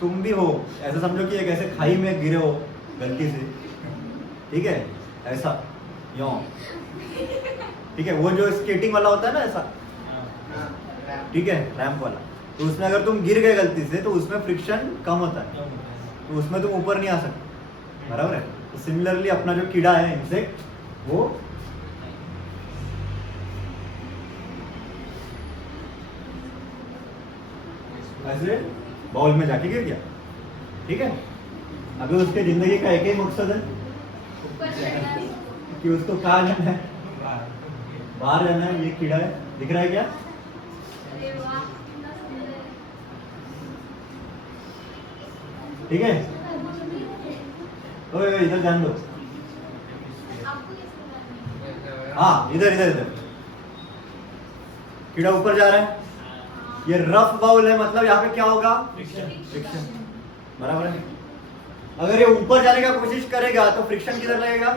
तुम भी हो, ऐसा समझो कि एक ऐसे खाई में गिरे हो गलती से, ठीक है, ऐसा यो, ठीक है, वो जो स्केटिंग वाला होता है ना ऐसा, ठीक है, रैंप वाला, तो उसमें अगर तुम गिर गए गलती से तो उसमें फ्रिक्शन कम होता है, तो उसमें तुम ऊपर नहीं आ सकते, बराबर है। तो सिमिलरली अपना जो कीड़ा है इंसेक्ट, वो ऐसे बाउल में जाके गिर गया, ठीक है। अभी उसके जिंदगी का एक ही मकसद है कि उसको कहाँ जाना है, बाहर जाना है। ये कीड़ा है, दिख रहा है क्या? ठीक है, ओए इधर ध्यान दो, हाँ इधर इधर इधर, कीड़ा ऊपर जा रहा है, ये रफ बाउल है, मतलब यहाँ पे क्या होगा, फ्रिक्शन, बराबर है। अगर ये ऊपर जाने का कोशिश करेगा तो फ्रिक्शन किधर लगेगा,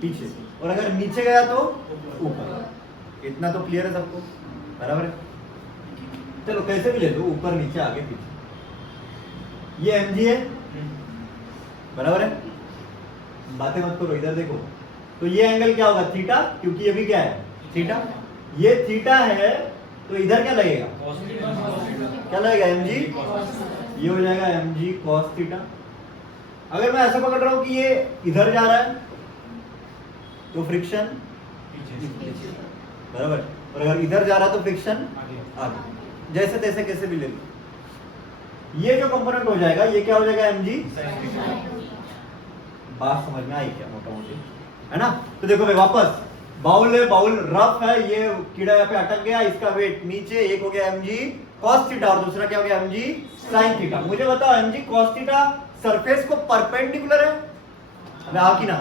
पीछे, और अगर नीचे गया तो ऊपर। इतना तो क्लियर है सबको, बराबर है। चलो कैसे भी ले लो, ऊपर नीचे आगे पीछे, ये mg है, बराबर है। बातें मत करो, इधर देखो, तो ये एंगल क्या होगा, थीटा, क्योंकि ये भी क्या है, थीटा, ये थीटा है, तो इधर क्या लगेगा, क्या लगेगा, mg, ये हो जाएगा mg cos थीटा। अगर मैं ऐसा पकड़ रहा हूं कि ये इधर जा रहा है तो फ्रिक्शन बराबर, और अगर इधर जा रहा है तो फ्रिक्शन आगे, जैसे तैसे कैसे भी ले लो। ये जो कंपोनेंट हो जाएगा ये क्या हो जाएगा, mg। बात समझ में आई क्या, मोटा मोटी, है ना। तो देखो भाई वापस, बाउल है, बाउल रफ है, ये कीड़ा यहाँ पे अटक गया, इसका वेट नीचे, एक हो गया mg cos थीटा और दूसरा क्या हो गया, mg sin थीटा। मुझे बताओ mg cos थीटा सरफेस को परपेंडिकुलर है, हाँ कि ना?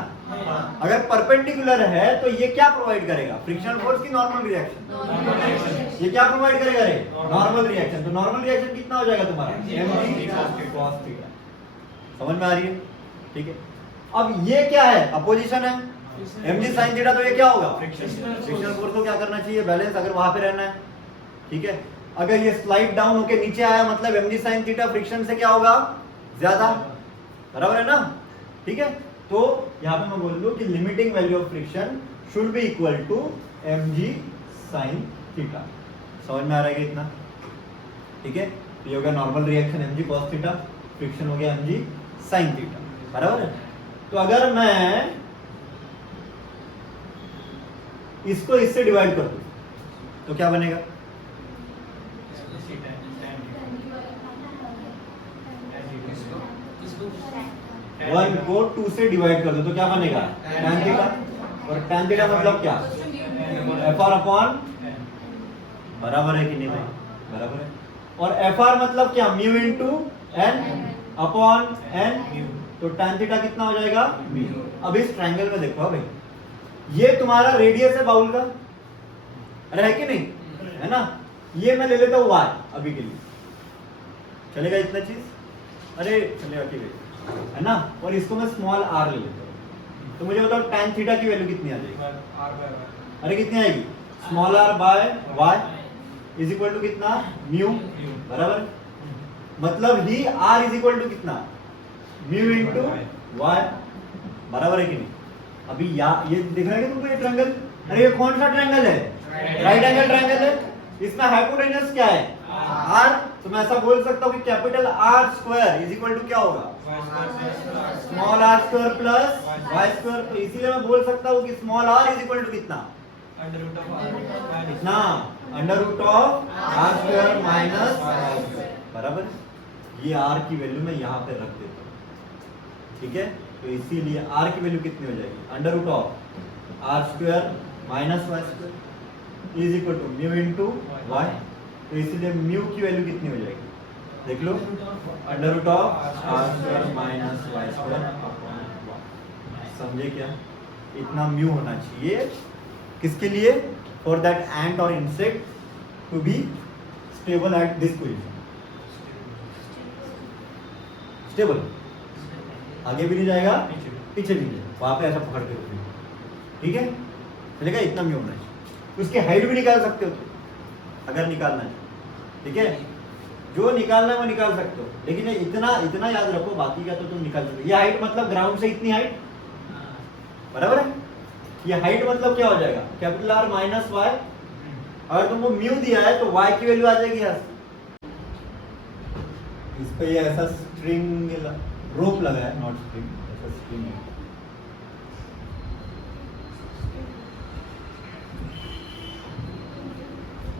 अगर परपेंडिकुलर है तो ये क्या प्रोवाइड करेगा, फ्रिक्शनल फोर्स की नॉर्मल रिएक्शन। ये क्या प्रोवाइड करेगा रे, नॉर्मल रिएक्शन। तो नॉर्मल रिएक्शन कितना हो जाएगा तुम्हारा, mg cos थीटा। समझ में आ रही है, ठीक है। अब ये क्या है, अपोजिशन है, mg sin थीटा, तो ये क्या होगा, फ्रिक्शनल फोर्स को क्या करना चाहिए, बैलेंस, अगर वहां पे रहना है, ठीक है। अगर ये स्लाइड डाउन होके नीचे आया मतलब mg sin थीटा फ्रिक्शन से क्या होगा, ज्यादा, बराबर है ना, ठीक है। तो यहां पे मैं बोल दूं कि limiting value of friction should be equal to mg sin theta. समझ में आ रहा है इतना, ठीक है। ये हो गया normal reaction mg cos theta, friction हो गया mg sin थीटा, बराबर है। तो अगर मैं इसको इससे डिवाइड कर दूं तो क्या बनेगा, वन को 2 से डिवाइड कर दो तो क्या बनेगा, tan थीटा, और tan थीटा मतलब क्या, fr अपॉन, बराबर है कि नहीं भाई, बराबर है। और fr मतलब क्या, mu into n upon n, तो tan थीटा कितना हो जाएगा, म्यू। अब इस ट्रायंगल में देखो भाई, ये तुम्हारा रेडियस है बाउल का, अरे है कि नहीं, है ना। ये मैं ले लेता हूँ y अभी के लिए, चलेगा इतना चीज, अरे चलेगा, ठीक है, है ना। और इसको मैं स्मॉल r ले लेता हूँ, तो मुझे बताओ tan थीटा की वैल्यू कितनी आ जाएगी, अरे कितनी आएगी, small r by y is equal to कितना, म्यू, बराबर। मतलब ही r इज इक्वल टू कितना, म्यू इनटू y, बराबर है कि नहीं। अभी ये दिख रहा है कि तुमको ये ट्रायंगल, अरे ये कौन सा ट्रायंगल है, राइट एंगल ट्रायंगल है, इसमें हाइपोटेन्यूज क्या है, r। तो मैं ऐसा बोल सकता हूँ कि capital R square is equal to क्या होगा, small r square plus y square. तो इसीलिए मैं बोल सकता हूँ कि small r is equal to कितना, कितना, under root of r square minus y square, बराबर। ये r की वैल्यू मैं यहाँ पे रख देता हूँ, ठीक है। तो इसीलिए r की वैल्यू कितनी हो जाएगी, under root of r square minus y square is equal to mu into y। तो इसीलिए म्यू की वैल्यू कितनी हो जाएगी, देख लो, under root of r square minus y square upon y। समझे क्या, इतना म्यू होना चाहिए, किसके लिए, फॉर दैट एंट और insect to be stable at this position, stable, आगे भी नहीं जाएगा पीछे भी नहीं, वहां पे ऐसा पकड़ के रखिए, ठीक है, चलेगा, इतना म्यू होना चाहिए। उसकी हाइट भी निकाल सकते हो तो, अगर निकालना है, ठीक है। जो निकालना है वो निकाल सकते हो, लेकिन ये इतना इतना याद रखो, बाकी का तो तुम निकाल सकते हो। ये हाइट मतलब ग्राउंड से इतनी हाइट, बराबर है। ये हाइट मतलब क्या हो जाएगा, कैपिटल आर माइनस वाई। अगर तुमको म्यू दिया है तो वाई की वैल्यू आ जाएगी यहाँ से। इस पे ये ऐसा स्ट्रिंग रोप लगा है, नॉट स्ट्रिंग, ऐसा स्ट्रिंग है।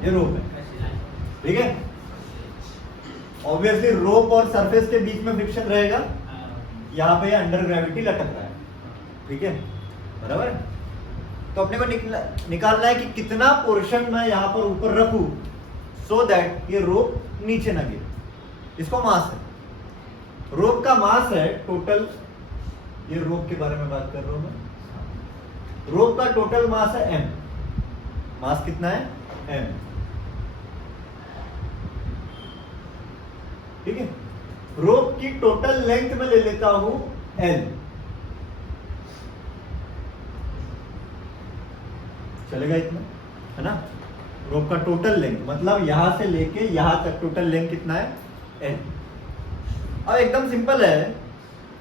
ये रोप है, ठीक है। ऑब्वियसली रोप और सरफेस के बीच में फ्रिक्शन रहेगा, यहाँ पे अंडर ग्रेविटी लटक रहा है, ठीक है, बराबर है। तो अपने को निकालना है कि कितना पोर्शन मैं यहाँ पर ऊपर रखूं सो दैट ये रोप नीचे ना गिरे। इसको मास है, रोप का मास है टोटल, ये रोप के बारे में बात कर रहा हूं मैं। रोप का टोटल मास है m, मास कितना है m, ठीक है। रोप की टोटल लेंथ में ले लेता हूं l, चलेगा इतना, है ना। रोप का टोटल लेंथ मतलब यहां से लेके यहां तक टोटल लेंथ कितना है l। अब एकदम सिंपल है,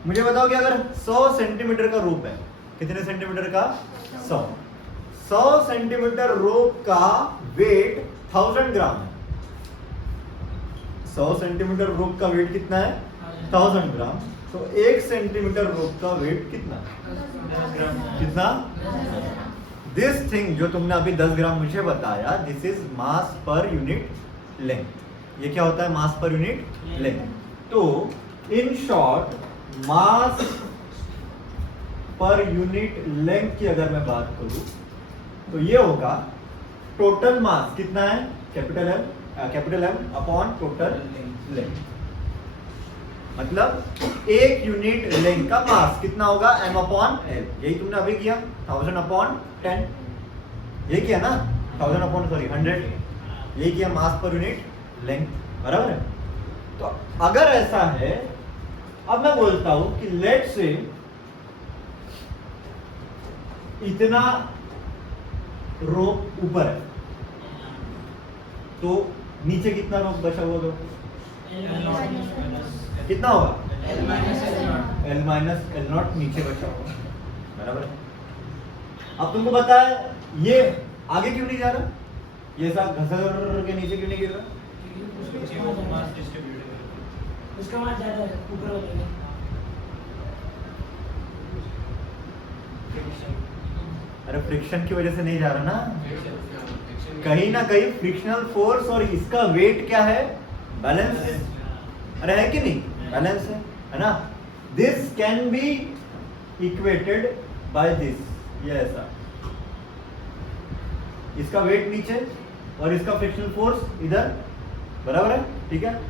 मुझे बताओ कि अगर 100 सेंटीमीटर का रोप है, कितने सेंटीमीटर का, 100 सेंटीमीटर रोप का वेट 1000 ग्राम है। 100 सेंटीमीटर रोप का वेट कितना है, 1000 ग्राम। तो 1 सेंटीमीटर रोप का वेट कितना, कितना, दिस थिंग जो तुमने अभी 10 ग्राम मुझे बताया, this is mass per unit length. ये क्या होता है, मास पर यूनिट लेंथ। तो in short mass per unit length की अगर मैं बात करूं तो ये होगा टोटल मास कितना है, capital M upon total length. मतलब एक यूनिट लेंथ का मास कितना होगा, m अपॉन l। यही तुमने अभी किया, 1000 अपॉन 10, यही किया ना, 1000 अपॉन 100, यही किया मास पर यूनिट लेंथ, बराबर है। तो अगर ऐसा है, अब मैं बोलता हूं कि लेट से इतना रोप ऊपर है, तो नीचे कितना रोप बचा हुआ होगा, कितना होगा, L माइनस एल नॉट नीचे बचा होगा, बराबर है। अब तुमको पता है ये आगे क्यों नहीं जा रहा, ये सब घसर के नीचे क्यों नहीं गिर रहा, उसका मास ज्यादा है ऊपर वाले में। अरे फ्रिक्शन की वजह से नहीं जा रहा ना, कहीं ना कहीं फ्रिक्शनल फोर्स और इसका वेट क्या है, बैलेंस, अरे है कि नहीं, बैलेंस है ना। This can be equated by this, ये ऐसा, इसका वेट नीचे और इसका फ्रिक्शनल फोर्स इधर, बराबर है, ठीक है।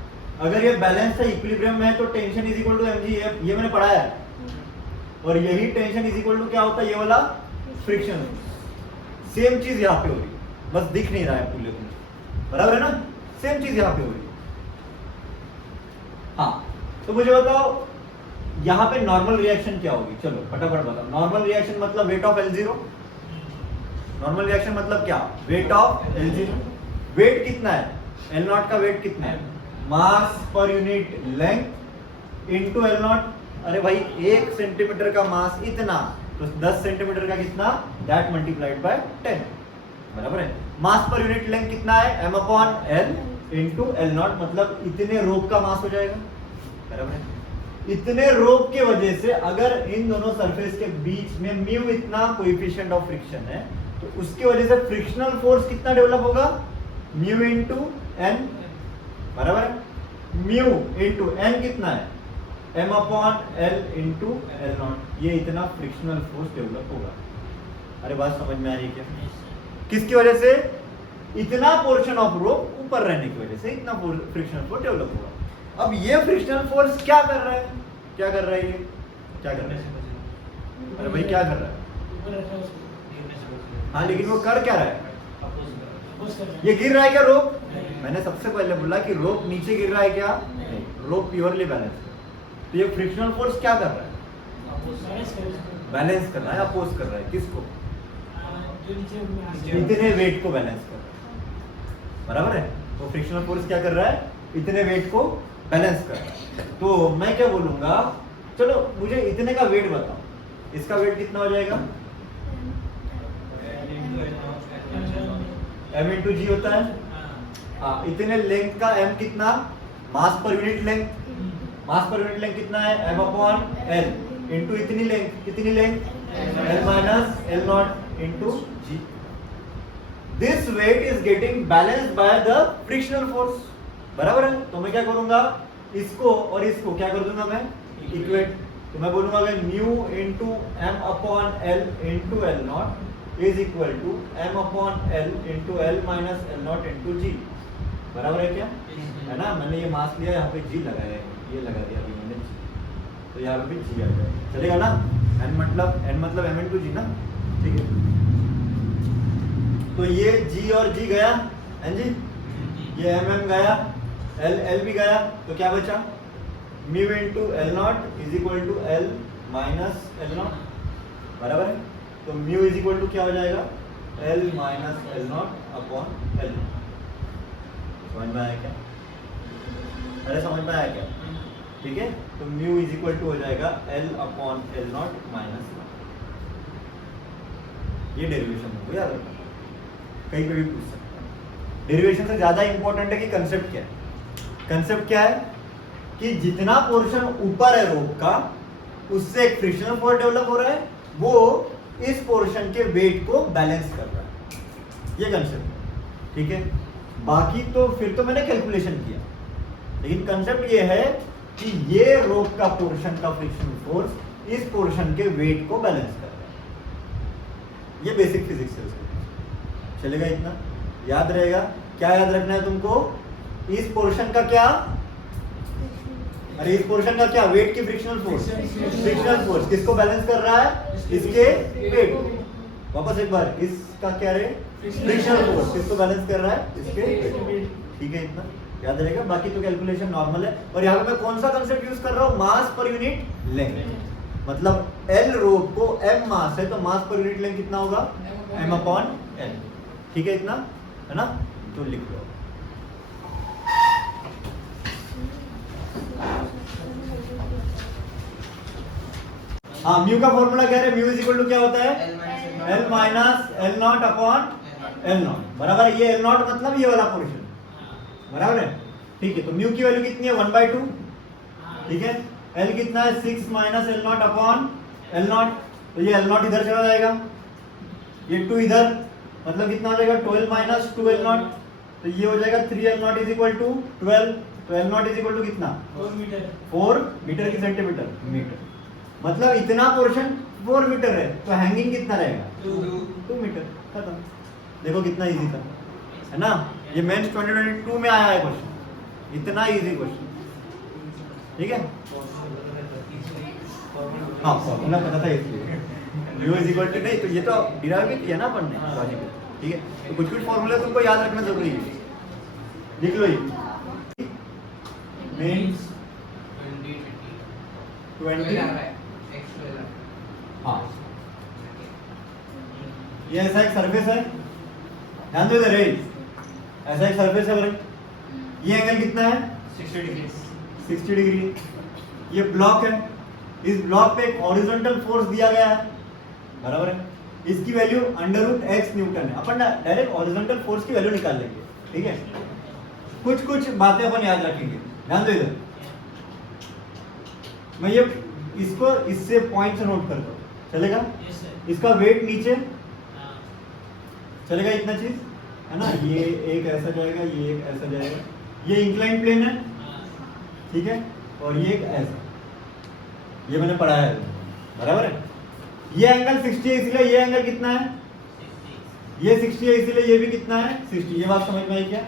अगर ये बैलेंस है, इक्विलिब्रियम में है, तो tension is equal to mg, ये मैंने पढ़ा है। और यही टेंशन इज इक्वल टू क्या होता है, ये वाला फ्रिक्शन। सेम चीज यहाँ पे हो रही, बस दिख नहीं रहा है पुल्ले को, बराबर है ना, सेम चीज यहाँ पे हो रही। हाँ, तो मुझे बताओ यहाँ पे नॉर्मल रिएक्शन क्या होगी, चलो फटाफट बताओ। नॉर्मल रिएक्शन मतलब weight of L0, normal reaction मतलब क्या, वेट ऑफ L0। वेट कितना है, L0 का वेट कितना है, मास per unit length into L0। अरे भाई 1 सेंटीमीटर का मास इतना, तो 10 सेंटीमीटर का कितना, दैट मल्टीप्लाइड बाय 10, बराबर है। मास पर यूनिट लेंथ कितना है, m upon l into L0, मतलब इतने रोप का मास हो जाएगा, बराबर है। इतने रोप के वजह से अगर इन दोनों सरफेस के बीच में म्यू इतना कोएफिशिएंट ऑफ फ्रिक्शन है, तो उसके वजह से फ्रिक्शनल फोर्स कितना डेवलप होगा, म्यू इनटू n, बराबर है। म्यू इनटू n कितना है, m upon l into L0, ये इतना फ्रिक्शनल फोर्स डेवलप होगा। अरे बात समझ में आ रही है क्या, किसकी वजह से, इतना पोर्शन ऑफ रोप ऊपर रहने की वजह से इतना फ्रिक्शनल फोर्स डेवलप होगा। अब ये फ्रिक्शनल फोर्स क्या कर रहा है, क्या कर रहा है, ये क्या कर रहा है, अरे भाई क्या कर रहा है, हाँ लेकिन वो कर क्या रहा है, ये गिर रहा है क्या रोप, मैंने सबसे पहले बोला कि रोप नीचे गिर रहा है क्या, नहीं, रोप प्योरली बैलेंस है। तो ये फ्रिक्शनल फोर्स क्या कर रहा है, बैलेंस कर रहा है, अपोज कर रहा है, किसको, इतने वेट को बैलेंस कर रहा है, बराबर है। तो फ्रिक्शनल फोर्स क्या कर रहा है, इतने वेट को बैलेंस कर रहा है। तो मैं क्या बोलूंगा, चलो मुझे इतने का वेट बताओ, इसका वेट कितना हो जाएगा? m इंटू जी होता है। हाँ, इतने लेंथ का m कितना? मास पर यूनिट लेंथ। मास पर यूनिट लेंथ कितना है? m अपॉन l इंटू इतनी लेंथ, कितनी length? l minus l not into g. This weight is getting balanced by the frictional force, बराबर है। तो मैं क्या करूंगा, इसको और इसको क्या कर दूंगा मैं? इक्वेट। तो मैं बोलूंगा कि mu into M upon L into L not is equal to M upon L into L minus L naught into G, बराबर है क्या? है ना, मैंने ये मास लिया, यहाँ पे जी लगाया है, ये लगा दिया अभी मैंने जी, तो यहाँ पे भी जी आ जाएगा, चलेगा ना? एन मतलब एम इंटू जी ना, ठीक है। तो ये जी और जी गया, है जी, ये एम एम गया, एल एल भी गया, तो क्या बचा? Mu into L not is equal to L minus L not, बराबर है। तो म्यू इज इक्वल टू क्या हो जाएगा? L minus L not upon L. समझ में आया क्या? अरे समझ में आया क्या? ठीक है, तो म्यू इज इक्वल टू हो जाएगा L upon L not minus. ये डेरिवेशन हो गया, याद रखना, कहीं पे भी पूछ सकते हैं। डेरिवेशन से ज्यादा इंपॉर्टेंट है कि कंसेप्ट क्या है। कंसेप्ट क्या है कि जितना पोर्शन ऊपर है रोप का, उससे एक फ्रिक्शनल फोर्स डेवलप हो रहा है, वो इस पोर्शन के वेट को बैलेंस कर रहा है, ये कंसेप्ट है, ठीक है। बाकी तो फिर तो मैंने कैलकुलेशन किया, लेकिन कंसेप्ट ये है कि ये रोप का पोर्शन का फ्रिक्शनल फोर्स इस पोर्शन के वेट को बैलेंस कर रहा है। ये बेसिक फिजिक्स है, चलेगा इतना? याद रहेगा? क्या याद रखना है तुमको? इस पोर्शन का क्या? अरे इस पोर्शन का क्या? वेट की फ्रिक्शनल फोर्स। फ्रिक्शनल फोर्स किसको बैलेंस कर रहा है? इसके वेट को। वापस एक बार, इसका क्या रहे? फ्रिक्शनल फोर्स किसको बैलेंस कर रहा है? इसके वेट। ठीक है, इतना याद रहेगा। बाकी तो कैलकुलेशन नॉर्मल है। और यहाँ पे मैं कौन सा कंसेप्ट यूज कर रहा हूँ? मास पर यूनिट लेंथ। मतलब एल रोप को m मास है, तो मास पर यूनिट लेंथ कितना होगा? m upon l। ठीक है, इतना है ना? तो लिख लो। हाँ, म्यू का फॉर्मूला क्या है? म्यू इज इक्वल टू क्या होता है? L minus L not upon L not, बराबर है। ये एल नॉट मतलब ये वाला पोर्शन, बराबर है। ठीक है, तो म्यू की वैल्यू कितनी है? 1/2। ठीक है, एल कितना है? 6 minus L not upon L not, तो ये एल नॉट इधर चला जाएगा, ये 2 इधर, मतलब कितना हो जाएगा? 12 माइनस 2 एल नॉट, तो ये हो जाएगा 3 L not is equal to 12। तो L not is equal to कितना? 4 मीटर की सेंटीमीटर मीटर, मतलब इतना पोर्शन 4 मीटर है, तो हैंगिंग कितना रहेगा? 2 मीटर। खत्म। देखो कितना इजी था, है ना? ये मेंस 2022 में आया है क्वेश्चन, इतना इजी क्वेश्चन। ठीक है, हाँ फॉर्मूला पता था इसलिए। म्यू इज इक्वल टू, नहीं तो ये तो डिराइव भी किया ना अपन ने लॉजिक। ठीक है, तो कुछ कुछ फॉर्मूला तुमको याद रखना जरूरी है। लिख लो ये मींस 20। हाँ, ये ऐसा एक सरफेस है, ध्यान दो इधर, ऐसा एक सरफेस है भाई। ये एंगल कितना है? 60 डिग्री। 60 डिग्री। ये ब्लॉक है, इस ब्लॉक पे एक हॉरिजॉन्टल फोर्स दिया गया है, बराबर है। इसकी वैल्यू √x न्यूटन है। अपन डायरेक्ट हॉरिजॉन्टल फोर्स की वैल्यू निकाल लेंगे, ठीक है। कुछ कुछ बातें अपन याद रखेंगे, ध्यान दो इधर। मैं ये इसको इससे पॉइंट से नोट कर दो, चलेगा? इसका वेट नीचे चलेगा, इतना चीज है ना। ये एक ऐसा जाएगा, ये एक ऐसा जाएगा, ये इंक्लाइन प्लेन है, ठीक है, और ये एक ऐसा, ये मैंने पढ़ाया है, बराबर है। ये एंगल 60 है, इसलिए ये एंगल कितना है? ये 60 है, इसलिए ये भी कितना है? 60। ये बात समझ में आई क्या?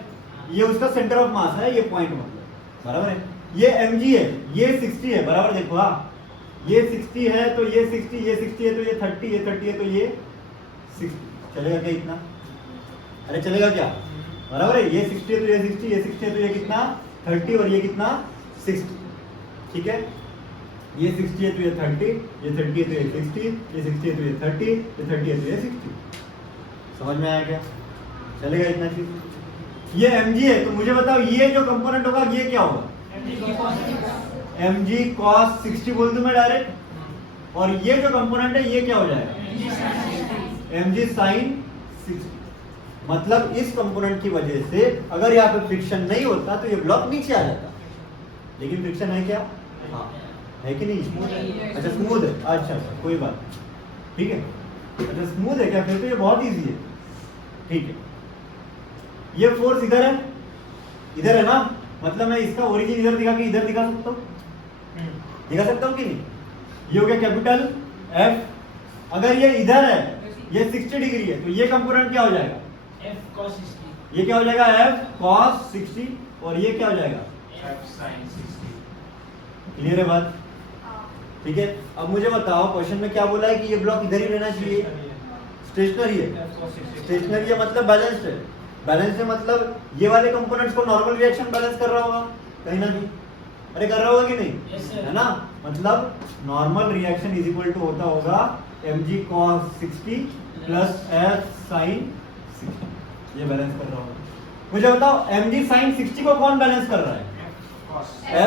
ये उसका सेंटर ऑफ मास है, ये पॉइंट मतलब, बराबर है। ये mg है, ये 60 है, बराबर। देखो हाँ, ये 60 है तो ये 60, ये 60 है तो ये 30, ये 30 है तो ये 60। चलेगा क्या इतना? अरे चलेगा क्या? बराबर है। ये 60 है तो ये 60, ये 60 है तो ये कितना? 30, और ये कितना? 60। ठीक है, ये 60 है तो ये 30, ये 30 है तो ये 60, ये 60 है तो ये 30, ये 30 है तो ये 60। समझ में आया क्या? चलेगा इतना चीज? ये mg है, तो मुझे बताओ ये जो कंपोनेंट होगा ये क्या होगा? mg cos 60 बोल दूं मैं डायरेक्ट, और ये जो कंपोनेंट है ये क्या हो जाएगा? mg sin 60। मतलब इस कंपोनेंट की वजह से अगर यहाँ पे फ्रिक्शन नहीं होता तो ये ब्लॉक नीचे आ जाता, लेकिन फ्रिक्शन है क्या? हाँ है कि नहीं? स्मूथ है। अच्छा स्मूथ है, अच्छा कोई बात नहीं, ठीक है। अच्छा स्मूथ है क्या? फिर तो ये बहुत इजी है, ठीक है। ये फोर्स इधर है, इधर है ना, मतलब मैं इसका ओरिजिन इधर दिखा के इधर दिखा सकता हूँ, दिखा सकता हूँ कि नहीं? ये हो गया कैपिटल F। अगर ये इधर है, ये 60 डिग्री है, तो ये कंपोनेंट क्या हो जाएगा? F cos 60। ये क्या हो जाएगा? F cos 60, और ये क्या हो जाएगा? F sin 60। क्लियर है बात? ठीक है। अब मुझे बताओ क्वेश्चन में क्या बोला है कि ये ब्लॉक इधर ही रहना चाहिए, स्टेशनरी है। स्टेशनरी है मतलब बैलेंस्ड है। बैलेंस है मतलब ये वाले कंपोनेंट्स को नॉर्मल रिएक्शन बैलेंस कर रहा होगा कहीं ना कहीं, अरे कर रहा होगा कि नहीं? Yes, sir. है ना, मतलब normal reaction is equal to होता होगा mg cos 60 plus f sin 60, ये बैलेंस कर रहा होगा। मुझे बताओ mg sin 60 को कौन बैलेंस कर रहा है?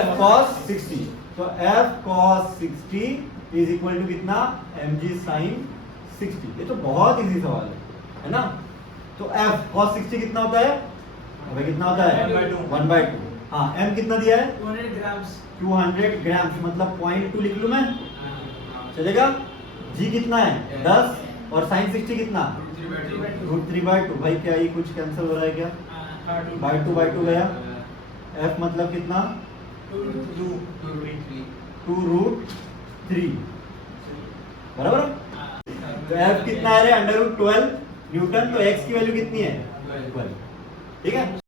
f cos 60। तो f cos 60 is equal to कितना? mg sin 60। ये तो बहुत इजी सवाल है ना? तो f cos 60 कितना होता है? अबे कितना होता है? 1/2। हाँ m कितना दिया है? 200 ग्राम्स। 200 ग्राम्स, मतलब 0.2 लिख लूं मैं, चलेगा? g कितना है? 10, और sin 60 कितना? √3/2। भाई क्या ये कुछ कैंसिल हो रहा है क्या? बाय 2 गया। f मतलब कितना? 2√3, बराबर। तो f कितना है? √12 न्यूटन। तो x की वैल्यू कितनी है? 12, ठीक है।